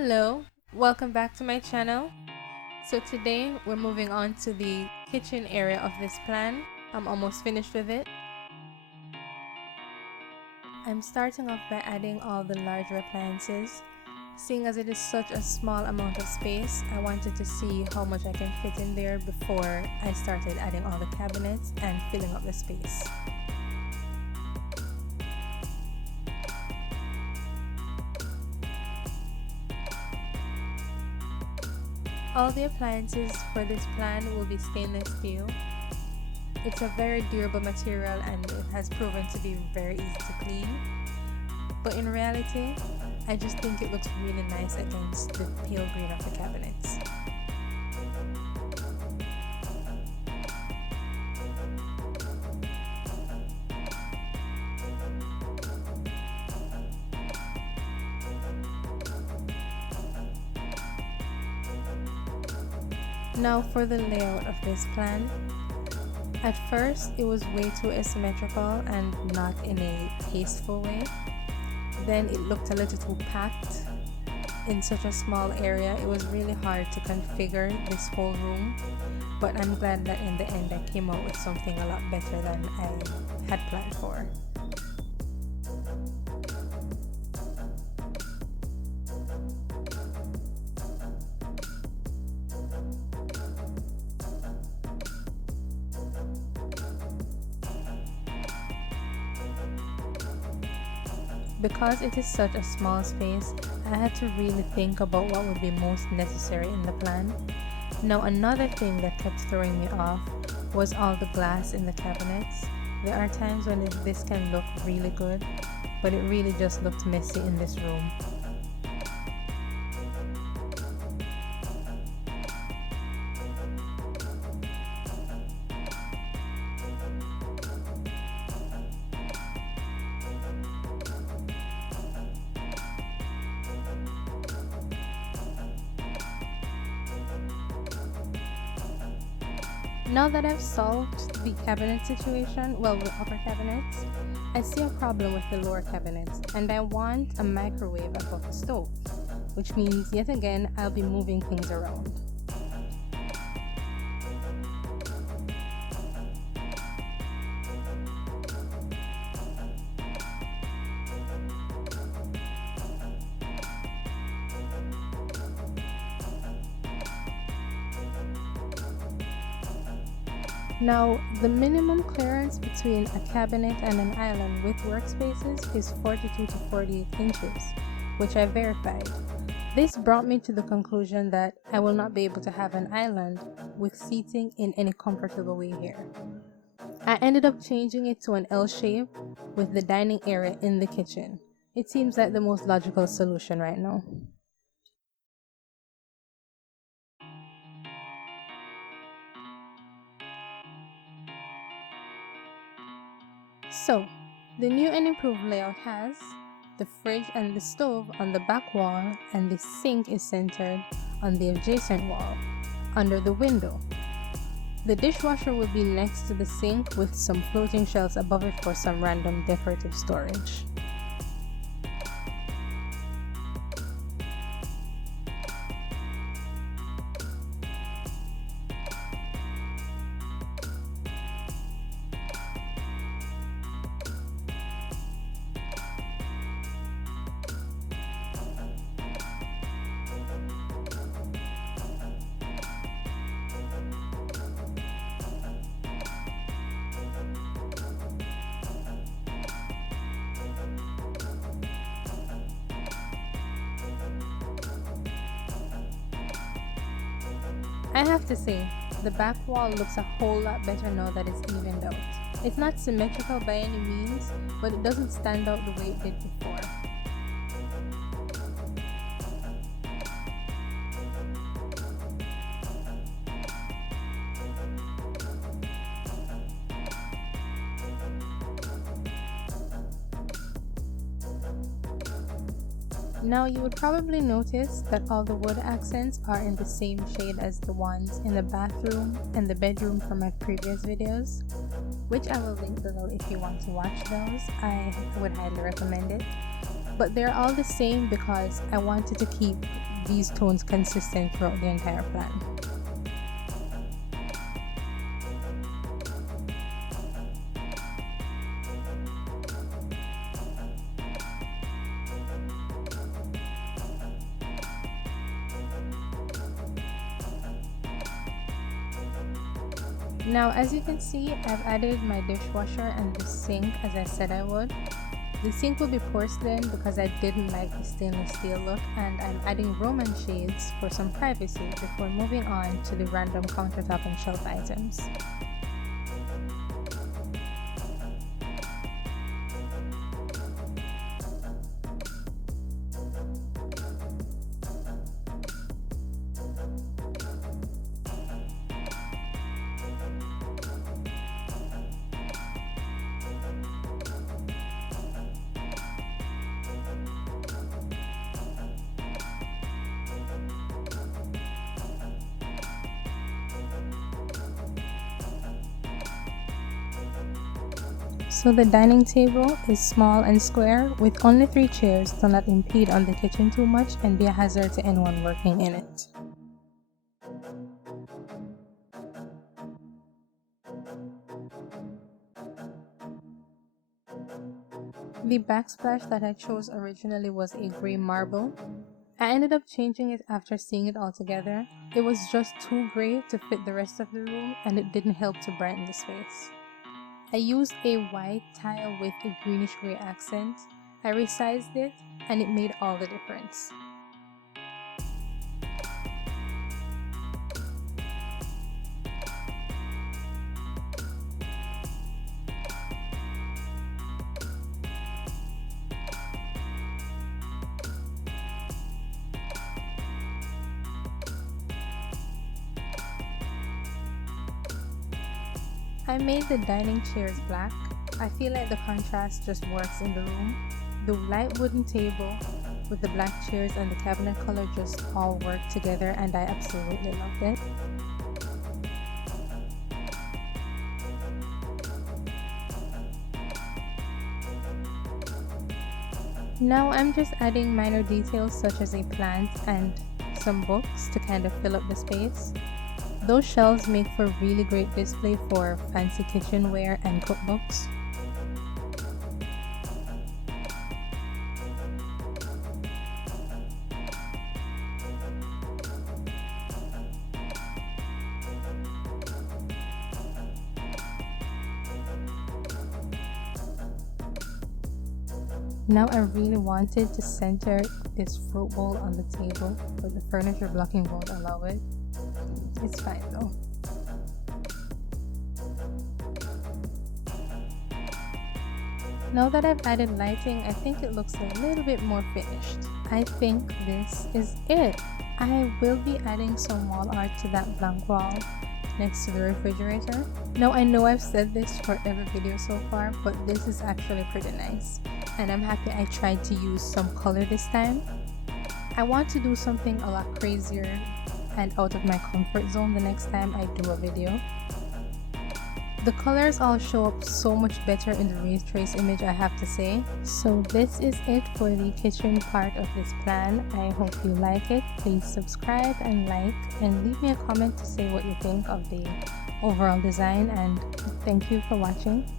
Hello, welcome back to my channel. So today we're moving on to the kitchen area of this plan. I'm almost finished with it. I'm starting off by adding all the larger appliances. Seeing as it is such a small amount of space, I wanted to see how much I can fit in there before I started adding all the cabinets and filling up the space. All the appliances for this plan will be stainless steel. It's a very durable material and it has proven to be very easy to clean. But in reality, I just think it looks really nice against the pale green of the cabinets. Now for the layout of this plan. At first, it was way too asymmetrical and not in a tasteful way. Then it looked a little too packed in such a small area. It was really hard to configure this whole room, but I'm glad that in the end I came out with something a lot better than I had planned for. Because it is such a small space, I had to really think about what would be most necessary in the plan. Now another thing that kept throwing me off was all the glass in the cabinets. There are times when this can look really good, but it really just looked messy in this room. Now that I've solved the cabinet situation, well, the upper cabinets, I see a problem with the lower cabinets and I want a microwave above the stove, which means yet again I'll be moving things around. Now, the minimum clearance between a cabinet and an island with workspaces is 42 to 48 inches, which I verified. This brought me to the conclusion that I will not be able to have an island with seating in any comfortable way here. I ended up changing it to an L shape with the dining area in the kitchen. It seems like the most logical solution right now. So, the new and improved layout has the fridge and the stove on the back wall, and the sink is centered on the adjacent wall, under the window. The dishwasher will be next to the sink with some floating shelves above it for some random decorative storage. I have to say, the back wall looks a whole lot better now that it's evened out. It's not symmetrical by any means, but it doesn't stand out the way it did before. Now you would probably notice that all the wood accents are in the same shade as the ones in the bathroom and the bedroom from my previous videos, which I will link below if you want to watch those. I would highly recommend it. But they're all the same because I wanted to keep these tones consistent throughout the entire plan. Now, as you can see, I've added my dishwasher and the sink as I said I would. The sink will be porcelain because I didn't like the stainless steel look, and I'm adding Roman shades for some privacy before moving on to the random countertop and shelf items. So the dining table is small and square with only 3 chairs to not impede on the kitchen too much and be a hazard to anyone working in it. The backsplash that I chose originally was a grey marble. I ended up changing it after seeing it all together. It was just too grey to fit the rest of the room and it didn't help to brighten the space. I used a white tile with a greenish grey accent. I resized it and it made all the difference. I made the dining chairs black. I feel like the contrast just works in the room. The light wooden table with the black chairs and the cabinet color just all work together and I absolutely loved it. Now I'm just adding minor details such as a plant and some books to kind of fill up the space. Those shelves make for really great display for fancy kitchenware and cookbooks. Now I really wanted to center this fruit bowl on the table, but the furniture blocking won't allow it. It's fine though. Now that I've added lighting, I think it looks a little bit more finished. I think this is it. I will be adding some wall art to that blank wall next to the refrigerator. Now I know I've said this for every video so far, but this is actually pretty nice. And I'm happy I tried to use some color this time. I want to do something a lot crazier and out of my comfort zone the next time I do a video. The colors all show up so much better in the raised trace image, I have to say. So this is it for the kitchen part of this plan. I hope you like it. Please subscribe and like and leave me a comment to say what you think of the overall design, and thank you for watching.